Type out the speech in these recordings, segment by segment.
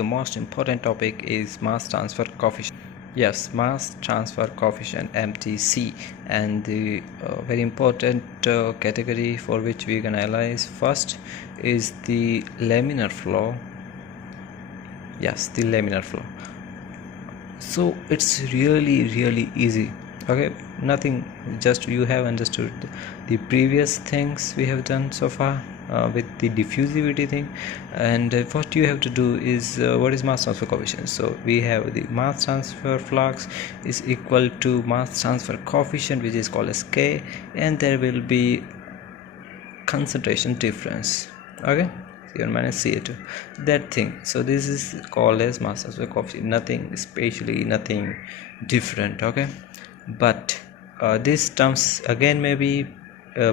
the most important topic is mass transfer coefficient. Yes, mass transfer coefficient MTC, and the very important category for which we can analyze first is the laminar flow. Yes, the laminar flow. So it's really easy. Okay, nothing, just you have understood the previous things we have done so far with the diffusivity thing, and what you have to do is what is mass transfer coefficient. So we have the mass transfer flux is equal to mass transfer coefficient, which is called as K, and there will be concentration difference. Okay, C1 minus Ca2, that thing. So this is called as mass transfer coefficient, nothing especially, nothing different. Okay, but these terms again may be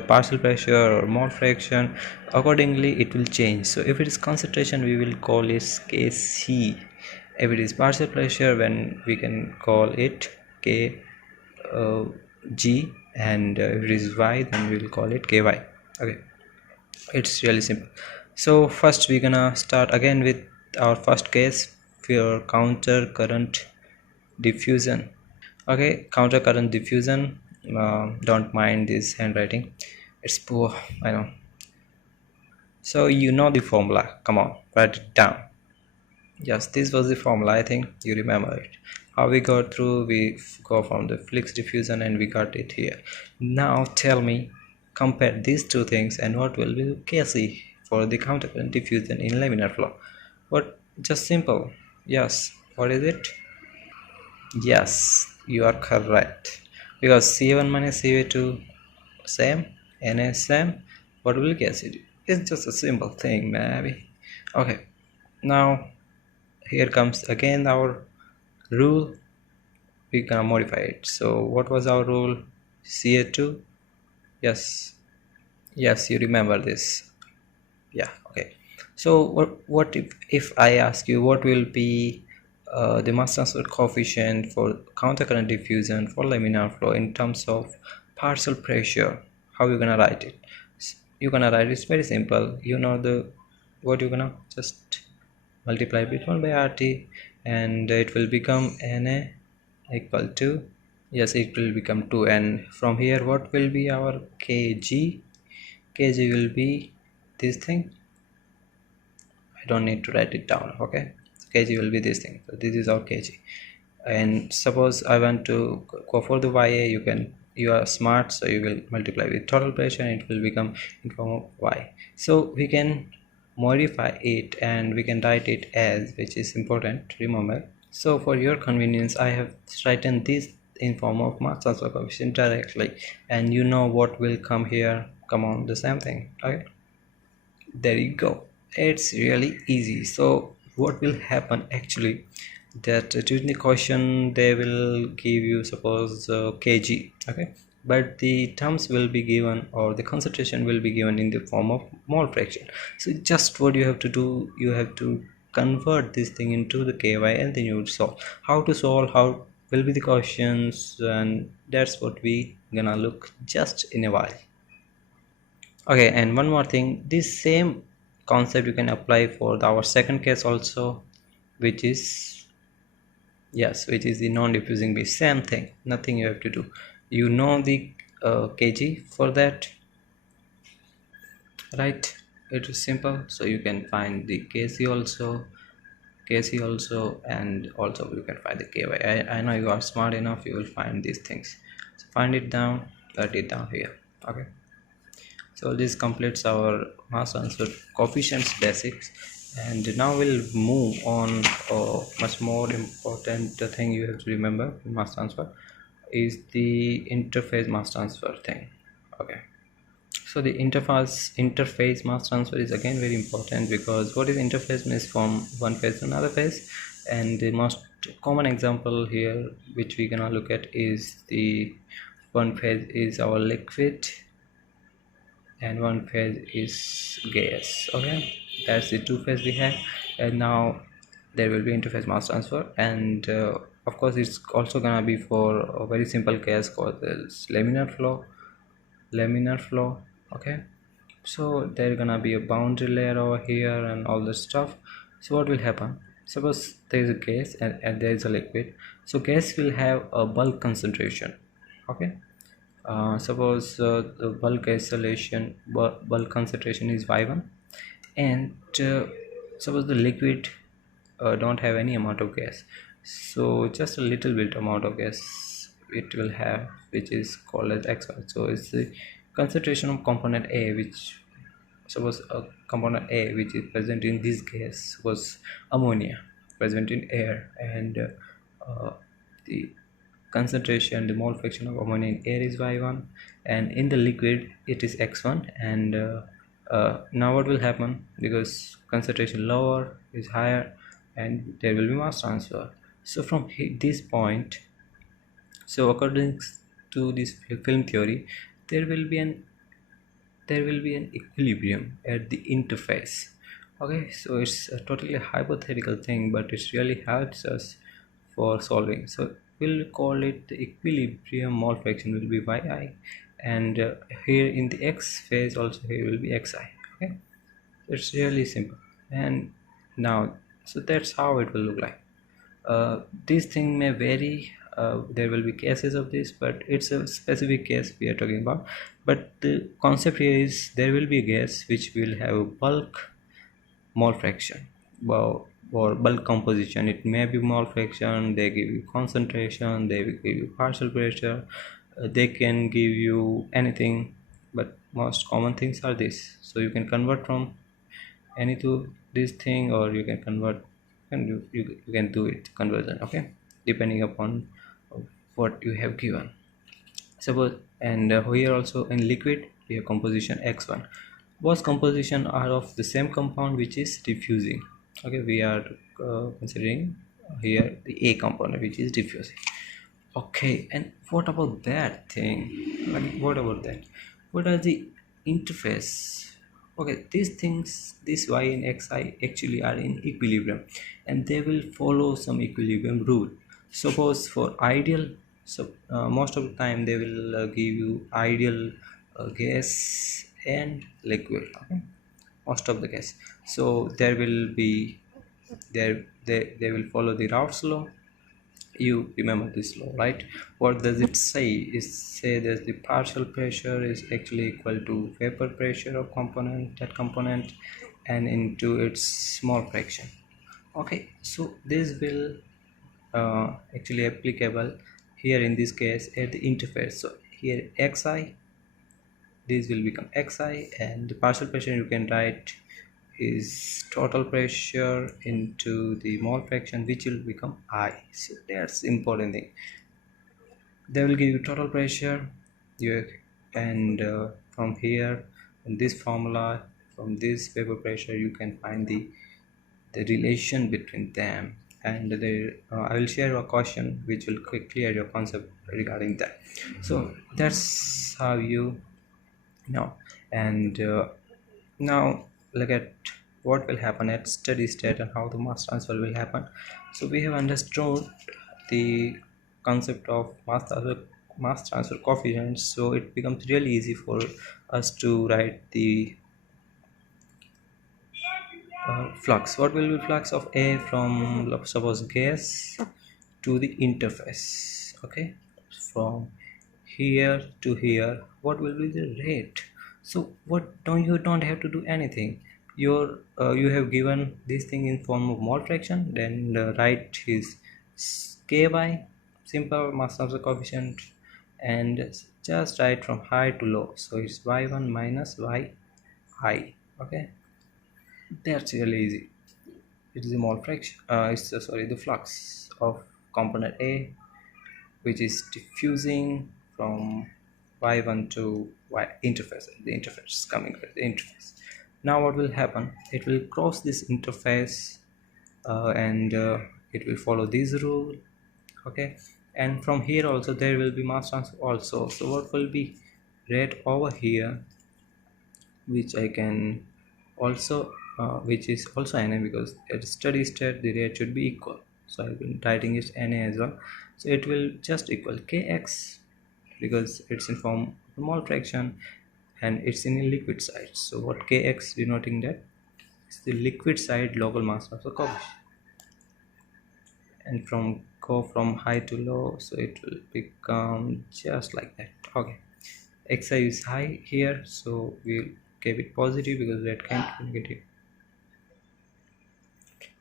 partial pressure or mole fraction. Accordingly it will change. So if it is concentration, we will call it Kc. If it is partial pressure, when we can call it Kg, and if it is Y, then we will call it Ky. Okay, it's really simple. So first we're gonna start again with our first case for counter current diffusion. Okay, counter current diffusion. Don't mind this handwriting, it's poor, I know. So you know the formula, come on, write it down. Yes, this was the formula, I think you remember it. How we got through, we go from the Ficks diffusion and we got it here. Now tell me, compare these two things and what will be Kc for the counter current diffusion in laminar flow. What, just simple. Yes, what is it? Yes, you are correct, because C1 minus Ca2 same, Na same. What will Kc do? It's just a simple thing, maybe. Okay, now here comes again our rule. We can modify it. So what was our rule? Ca2. Yes, you remember this. Yeah, okay. So what if I ask you what will be the mass transfer coefficient for counter current diffusion for laminar flow in terms of partial pressure? How you gonna write it? You're gonna write it's very simple. You know the what you're gonna just multiply beta by RT, and it will become Na equal to, yes, it will become 2, and from here what will be our Kg? Kg will be this thing. I don't need to write it down. Okay, so Kg will be this thing. So this is our Kg, and suppose I want to go for the Ya, you are smart, so you will multiply with total pressure and it will become in form of Y. So we can modify it and we can write it as, which is important to remember. So for your convenience, I have written this in form of mass transfer coefficient directly, and you know what will come here. Come on, the same thing. Okay, there you go. It's really easy. So what will happen actually, that during the question they will give you suppose Kg. Okay, but the terms will be given, or the concentration will be given in the form of mole fraction. So just what you have to do, you have to convert this thing into the Ky, and then you will solve. How to solve, how will be the questions, and that's what we gonna look just in a while. Okay, and one more thing, this same concept you can apply for our second case also, which is, yes, which is the non-diffusing beam. Same thing, nothing you have to do. You know the Kg for that, right? It is simple, so you can find the Kc also, and also you can find the Ky. I know you are smart enough, you will find these things. So find it down, write it down here. Okay, so this completes our mass transfer coefficients basics, and now we'll move on. Much more important thing you have to remember in mass transfer is the interphase mass transfer thing. Okay, so the interphase mass transfer is again very important, because what is interphase means from one phase to another phase, and the most common example here which we're gonna look at is the one phase is our liquid and one phase is gas. Okay, that's the two phase we have, and now there will be interphase mass transfer, and of course it's also gonna be for a very simple case called this laminar flow. Okay, so there's gonna be a boundary layer over here and all this stuff. So what will happen, Suppose there is a gas and there is a liquid. So gas will have a bulk concentration. Okay. Suppose the bulk isolation bulk concentration is y1, and suppose the liquid don't have any amount of gas, so just a little bit amount of gas it will have, which is called as x1. So it's the concentration of component A, which suppose a component A which is present in this gas was ammonia present in air, and the concentration, the mole fraction of ammonia in air is y1, and in the liquid it is x1. And now what will happen, because concentration lower is higher and there will be mass transfer. So from this point, so according to this film theory, there will be an equilibrium at the interface. Okay, so it's a totally hypothetical thing, but it really helps us for solving. So we'll call it the equilibrium. Mole fraction will be yi, and here in the x phase also here will be xi. Okay, it's really simple. And now, so that's how it will look like. This thing may vary. There will be cases of this, but it's a specific case we are talking about. But the concept here is there will be a gas which will have a bulk mole fraction, well, or bulk composition. It may be mole fraction, they give you concentration, they will give you partial pressure, they can give you anything, but most common things are this. So you can convert from any to this thing, or you can convert, and you can do it conversion, okay, depending upon what you have given. Suppose, and here also in liquid we have composition x1. Both composition are of the same compound which is diffusing. Okay, we are considering here the A component which is diffusing. Okay, and what about that thing? Like, what about that? What are the interface? Okay, these things, this y and xi actually are in equilibrium, and they will follow some equilibrium rule. Suppose for ideal, so most of the time they will give you ideal gas and liquid. Okay, most of the case. So there will be they will follow the Raoult's law. You remember this law, right? What does it say? It say that the partial pressure is actually equal to vapor pressure of that component, and into its mole fraction. Okay, so this will actually applicable here in this case at the interface. So here xi, this will become xi, and the partial pressure you can write is total pressure into the mole fraction, which will become I. So that's important thing. They will give you total pressure, and from here, in this formula, from this vapor pressure, you can find the relation between them. And I will share a question which will clear your concept regarding that. So that's how you know. And now look at what will happen at steady state and how the mass transfer will happen. So we have understood the concept of mass transfer coefficient, so it becomes really easy for us to write the flux. What will be flux of A from, suppose, gas to the interface? Okay, from here to here, what will be the rate? So you don't have to do anything. You have given this thing in form of mole fraction, then write is ky, simple mass transfer coefficient, and just write from high to low. So it's y1 minus y high. Okay, that's really easy. It is a mole fraction, it's sorry, the flux of component A, which is diffusing from y1 to y interface. The interface is coming with the interface. Now what will happen, it will cross this interface, and it will follow this rule. Okay, and from here also there will be mass transfer also. So what will be rate over here, which I can also which is also Na, because at steady state the rate should be equal. So I've been writing it Na as well. So it will just equal kx, because it's in form of mole fraction and it's in a liquid side. So what kx denoting that is the liquid side local mass transfer coefficient. and from go from high to low, so it will become just like that. Okay, xi is high here, so we'll give it positive because that can't be negative.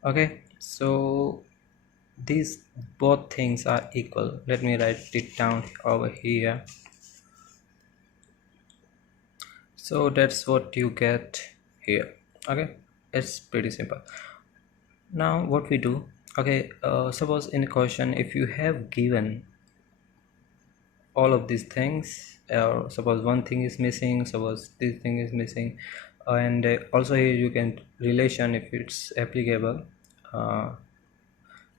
Okay, so these both things are equal. Let me write it down over here. So that's what you get here. Okay, it's pretty simple. Now what we do, okay, suppose in a question if you have given all of these things, or suppose one thing is missing, suppose this thing is missing, and also here you can relation if it's applicable. uh,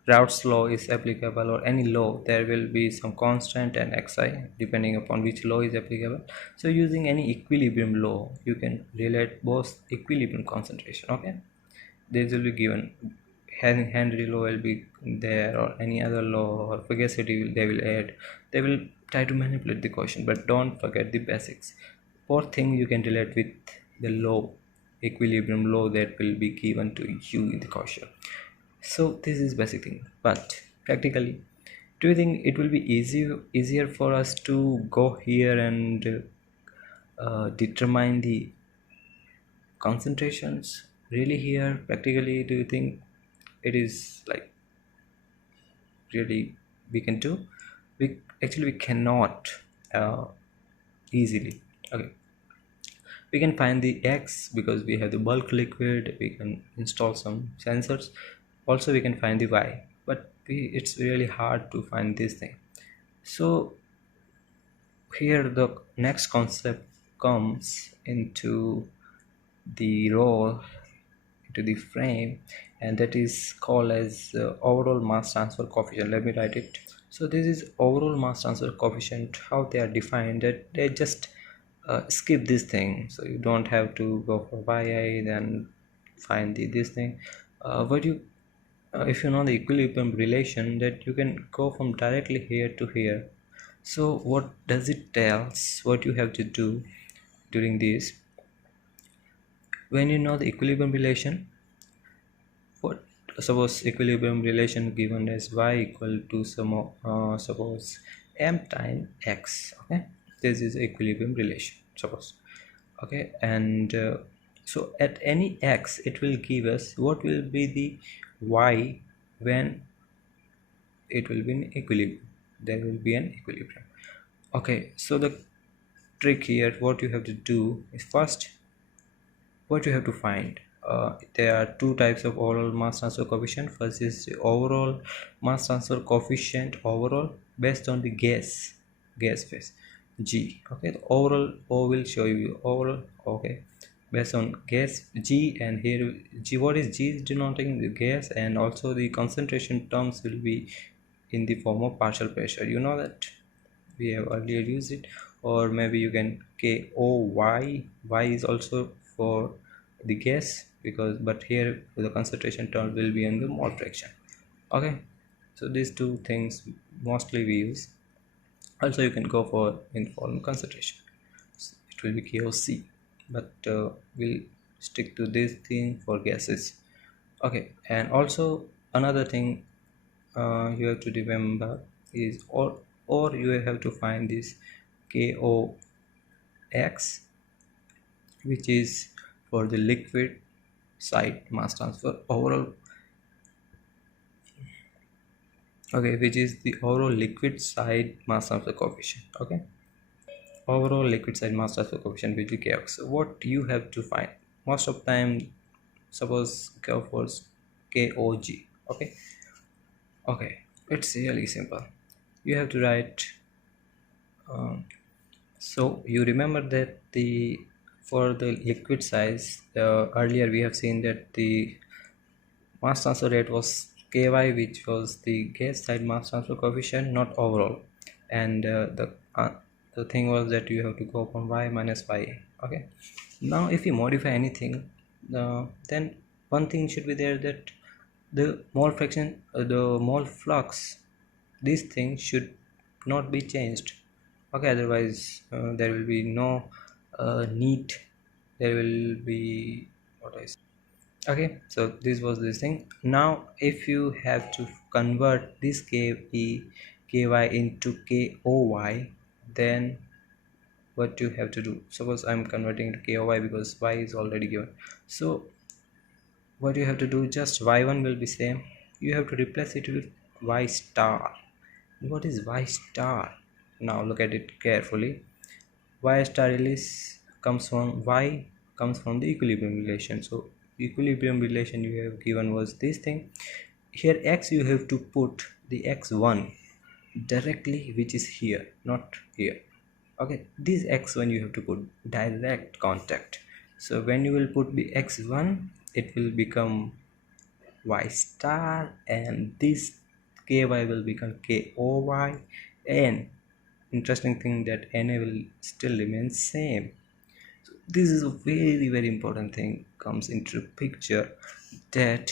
Route's law is applicable, or any law, there will be some constant and xi depending upon which law is applicable. So using any equilibrium law you can relate both equilibrium concentration. Okay, this will be given. Henry law will be there, or any other law, or Fugacity they will add. They will try to manipulate the question, but don't forget the basics. Both thing you can relate with the law, equilibrium law that will be given to you in the question. So this is basic thing, but practically, do you think it will be easier for us to go here and determine the concentrations really here practically? Do you think it is like really we can do? We actually we cannot uh, easily. Okay, we can find the x because we have the bulk liquid, we can install some sensors. Also we can find the y, but it's really hard to find this thing. So here the next concept comes into the role, into the frame, and that is called as overall mass transfer coefficient. Let me write it. So this is overall mass transfer coefficient. How they are defined, that they just skip this thing, so you don't have to go for yi then find this thing. But you if you know the equilibrium relation, that you can go from directly here to here. So what does it tells, what you have to do during this, when you know the equilibrium relation, what, suppose equilibrium relation given as y equal to some suppose m time x. Okay, this is equilibrium relation, suppose. Okay, and so at any x it will give us what will be the y when it will be in equilibrium, there will be an equilibrium. Okay, so the trick here, what you have to do is, first what you have to find, there are two types of overall mass transfer coefficient. First is the overall mass transfer coefficient overall based on the gas phase g. Okay, the overall O will show you overall. Okay, based on gas g, and here g, what is g is denoting the gas, and also the concentration terms will be in the form of partial pressure. You know that we have earlier used it. Or maybe you can k o y, y is also for the gas, because but here the concentration term will be in the mole fraction. Okay, so these two things mostly we use. Also you can go for informal concentration, it will be koc, but we'll stick to this thing for gases. Okay, and also another thing you have to remember is, or you have to find this kox, which is for the liquid side mass transfer overall. Okay, which is the overall liquid side mass transfer coefficient. Okay, overall liquid side mass transfer coefficient, which is kx. So what you have to find, most of time suppose go for kog. Okay, okay, it's really simple. You have to write so you remember that the for the liquid size, earlier we have seen that the mass transfer rate was ky, which was the gas side mass transfer coefficient, not overall. And the thing was that you have to go from y minus y. Okay, now if you modify anything, then one thing should be there, that the mole fraction, the mole flux, these things should not be changed. Okay, otherwise there will be no need, there will be what I say, Okay, so this was this thing. Now if you have to convert this ky into koy, then what you have to do, suppose I'm converting to koy because y is already given. So what you have to do, just y1 will be same, you have to replace it with y star. What is y star? Now look at it carefully. Y star release comes from y, comes from the equilibrium relation. So equilibrium relation you have given was this thing. Here x you have to put the x1 directly, which is here, not here. Okay, this x1 you have to put direct contact. So when you will put the x1, it will become y star, and this ky will become koy. And interesting thing that na will still remain same. So this is a very important thing comes into picture, that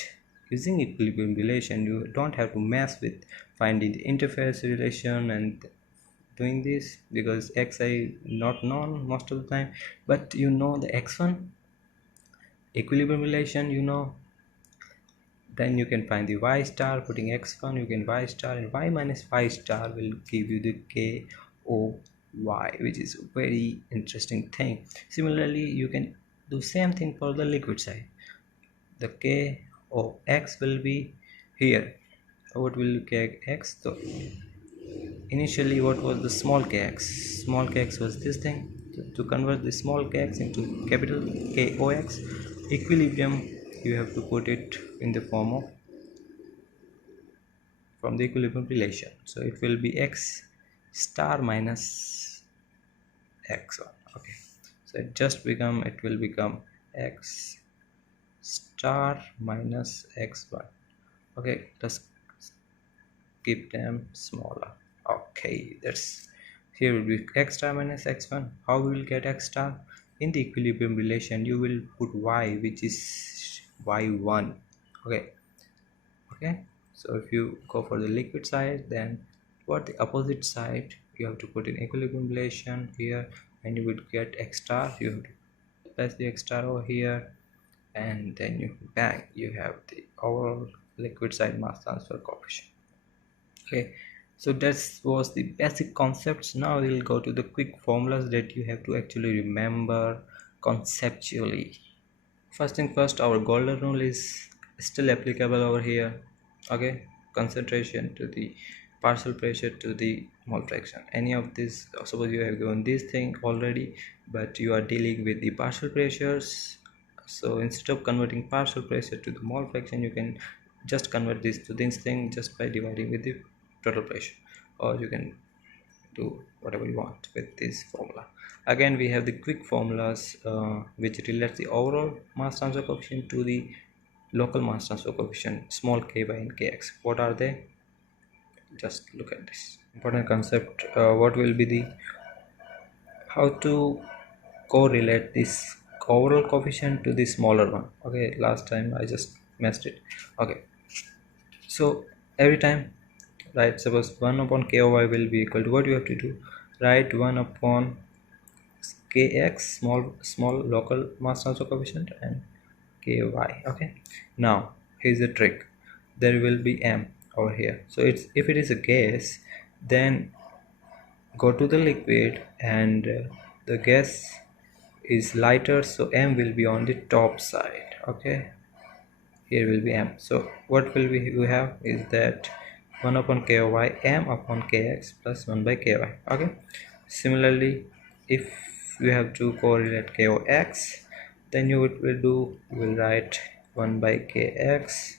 using equilibrium relation you don't have to mess with finding the interface relation and doing this, because xi not known most of the time, but you know the x1 equilibrium relation, you know. Then you can find the y star, putting x1 you can y star, and y minus y star will give you the k o y, which is a very interesting thing. Similarly you can do same thing for the liquid side. The k o x will be here. What will kx? So initially what was the small kx? Small kx was this thing. To convert the small kx into capital kox, equilibrium you have to put it in the form of, from the equilibrium relation. So it will be x star minus x1. Okay, so it will become x star minus x1. Okay, let's keep them smaller. Okay, that's, here will be x star minus x1. How we will get x star? In the equilibrium relation you will put y, which is y1. Okay, so if you go for the liquid side, then what the opposite side you have to put in equilibrium relation here, and you would get x star. You have to place the x star over here, and then you bang, you have the overall liquid side mass transfer coefficient. Okay, so that was the basic concepts. Now we'll go to the quick formulas that you have to actually remember conceptually. First thing first, our golden rule is still applicable over here. Okay, concentration to the partial pressure to the mole fraction. Any of this, suppose you have given this thing already, but you are dealing with the partial pressures. So instead of converting partial pressure to the mole fraction, you can just convert this to this thing just by dividing with the total pressure, or you can do whatever you want with this formula. Again we have the quick formulas which relates the overall mass transfer coefficient to the local mass transfer coefficient, small ky and kx. What are they? Just look at this important concept. What will be the, how to correlate this overall coefficient to the smaller one. Okay, last time I just messed it. Okay, so every time, right, suppose 1 upon koy will be equal to, what you have to do, write 1 upon kx, small local mass transfer coefficient, and ky. Okay, now here's the trick. There will be m over here. So it's, if it is a gas, then go to the liquid, and the gas is lighter, so m will be on the top side. Okay, here will be m. So what will we have is that 1 upon ky m upon kx plus 1 by ky. Okay, similarly if you have to correlate kox, then you will do, you will write 1 by kx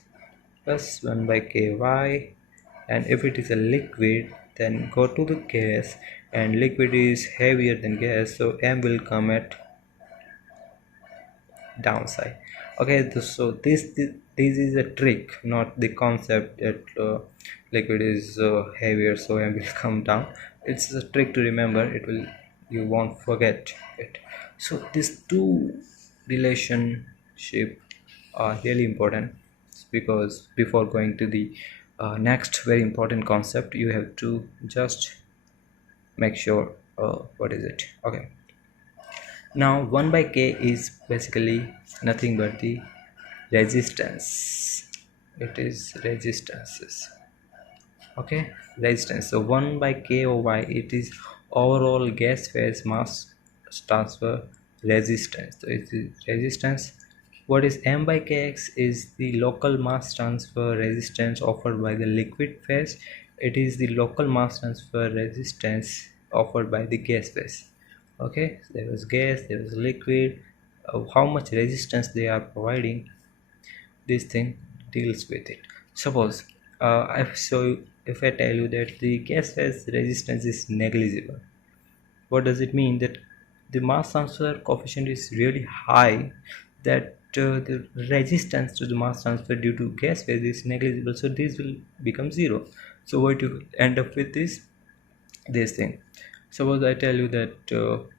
plus 1 by ky. And if it is a liquid, then go to the gas, and liquid is heavier than gas, so m will come at downside. Okay, so this is a trick, not the concept that liquid is heavier so m will come down. It's a trick to remember, it will, you won't forget it. So these two relationship are really important, because before going to the next very important concept, you have to just make sure what is it. Okay, now 1 by k is basically nothing but the resistance. It is resistances. Okay, resistance. So 1 by k over y, it is overall gas phase mass transfer resistance. So it is resistance. What is m by kx is the local mass transfer resistance offered by the liquid phase. It is the local mass transfer resistance offered by the gas phase. Okay, so there was gas, there was liquid. How much resistance they are providing, this thing deals with it. Suppose if I tell you that the gas phase resistance is negligible, what does it mean? That the mass transfer coefficient is really high, that the resistance to the mass transfer due to gas phase is negligible, so this will become zero. So what you end up with is this thing. Suppose I tell you that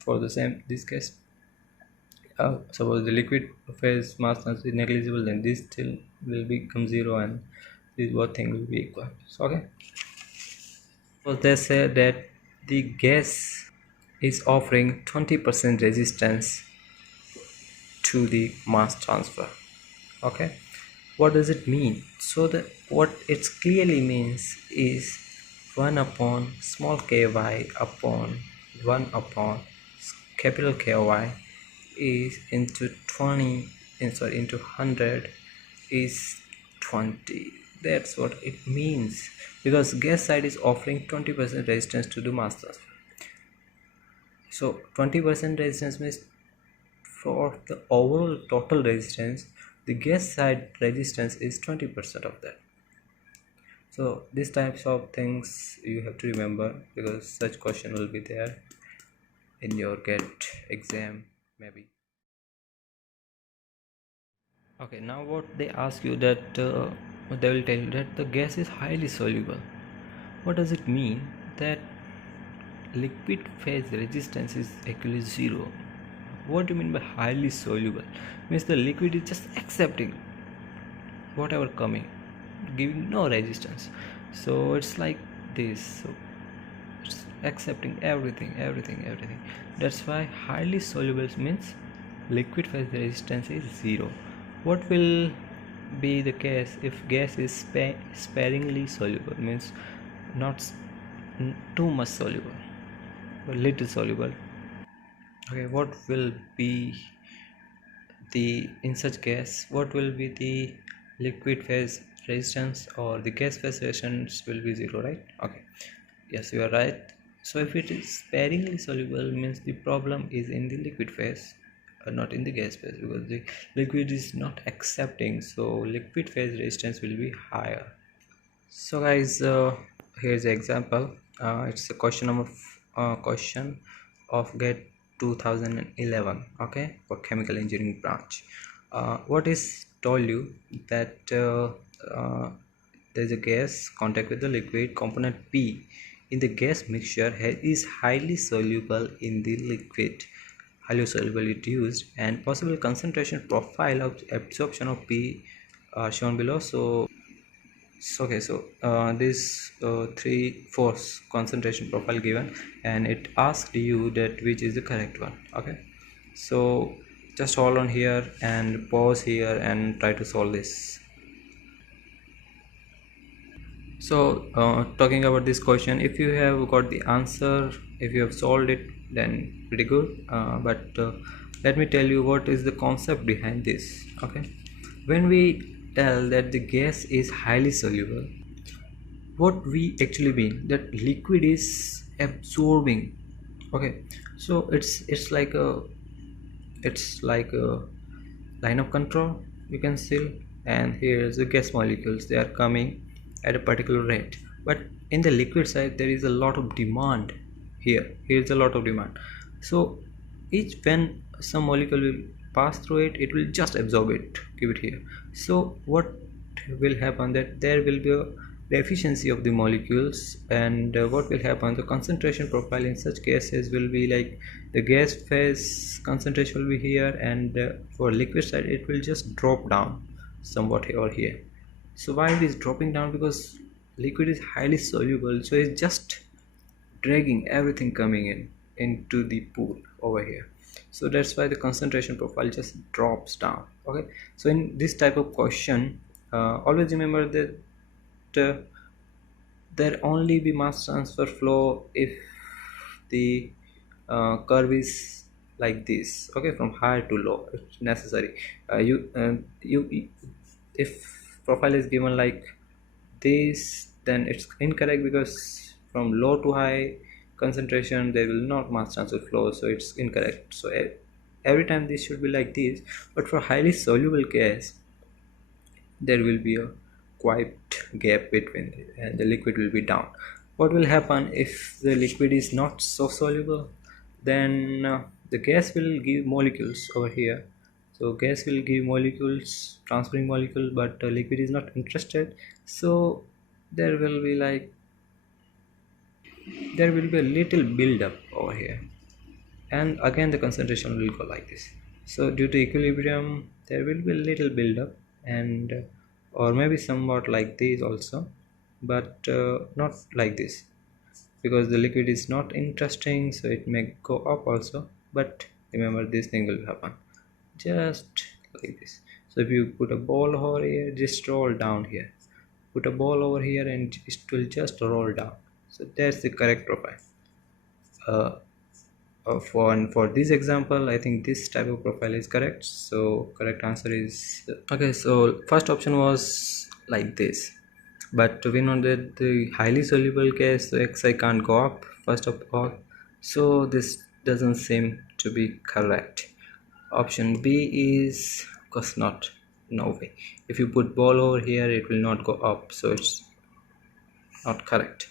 for the same this case, suppose the liquid phase mass transfer is negligible, then this still will become zero and this both thing will be equal. So okay, so they say that the gas is offering 20% resistance to the mass transfer. Okay, what does it mean? So that what it clearly means is 1 upon small ky upon 1 upon capital Ky is into 20 into 100 is 20. That's what it means, because gas side is offering 20% resistance to the mass transfer. So 20% resistance means for the overall total resistance, the gas side resistance is 20% of that. So these types of things you have to remember, because such question will be there in your GET exam maybe. Okay, now what they ask you that they will tell you that the gas is highly soluble. What does it mean? That liquid phase resistance is actually zero. What do you mean by highly soluble? Means the liquid is just accepting whatever coming, giving no resistance. So it's like this. So it's accepting everything. That's why highly soluble means liquid phase resistance is zero. What will be the case if gas is sparingly soluble? Means not too much soluble, but little soluble. Okay, what will be the, in such case, what will be the liquid phase resistance, or the gas phase resistance will be zero, right? Okay, yes, you are right. So if it is sparingly soluble, means the problem is in the liquid phase, not in the gas phase, because the liquid is not accepting, so liquid phase resistance will be higher. So guys, here's the example. It's a question of GET 2011, okay, for chemical engineering branch. What is told you that there's a gas contact with the liquid component P in the gas mixture is highly soluble in the liquid, highly soluble reduced, and possible concentration profile of absorption of P shown below. Okay, so this 3 4 concentration profile given, and it asked you that which is the correct one. Okay, so just hold on here and pause here and try to solve this. So talking about this question, if you have got the answer, if you have solved it, then pretty good, but let me tell you what is the concept behind this. Okay, when we tell that the gas is highly soluble, what we actually mean that liquid is absorbing. Okay, so it's like a line of control, you can see, and here's the gas molecules, they are coming at a particular rate, but in the liquid side there is a lot of demand. Here's a lot of demand, so each when some molecule will pass through it, it will just absorb it, give it here. So what will happen, that there will be a deficiency of the molecules, and what will happen, the concentration profile in such cases will be like the gas phase concentration will be here, and for liquid side it will just drop down somewhat here or here. So why it is dropping down? Because liquid is highly soluble, so it's just dragging everything coming into the pool over here. So that's why the concentration profile just drops down. Okay, so in this type of question, always remember that there only be mass transfer flow if the curve is like this. Okay, from high to low it's necessary. You if profile is given like this, then it's incorrect, because from low to high concentration there will not mass transfer flow, so it's incorrect. So every time this should be like this. But for highly soluble case, there will be a quite gap between it, and the liquid will be down. What will happen if the liquid is not so soluble? Then the gas will give molecules over here. So gas will give molecules, transferring molecule, but liquid is not interested. So there will be like, there will be a little build up over here, and again the concentration will go like this. So due to equilibrium there will be a little build up, and or maybe somewhat like this also, but not like this, because the liquid is not interesting, so it may go up also. But remember, this thing will happen just like this. So if you put a ball over here, just roll down here, put a ball over here, and it will just roll down. So that's the correct profile. uh, for this example, I think this type of profile is correct. So correct answer is okay. So first option was like this, but we know that the highly soluble case, so xi can't go up first of all, so this doesn't seem to be correct. Option B is, of course, not, no way. If you put ball over here, it will not go up, so it's not correct.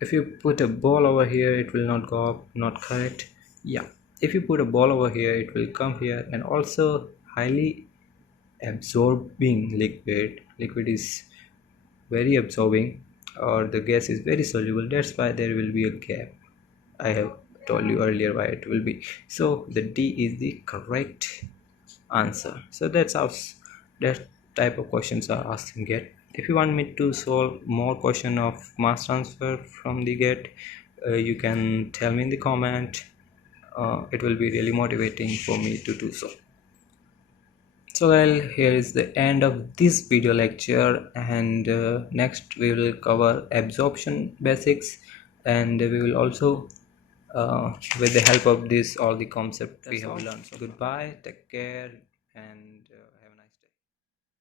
If you put a ball over here, it will not go up, not correct. Yeah, if you put a ball over here, it will come here. And also highly absorbing liquid is very absorbing, or the gas is very soluble, that's why there will be a gap. I have told you earlier why it will be. So the D is the correct answer. So that's how that type of questions are asked in GATE. If you want me to solve more question of mass transfer from the GATE, you can tell me in the comment. It will be really motivating for me to do so. So well, here is the end of this video lecture, and next we will cover absorption basics, and we will also with the help of this all the concept we have learned. So goodbye, take care, and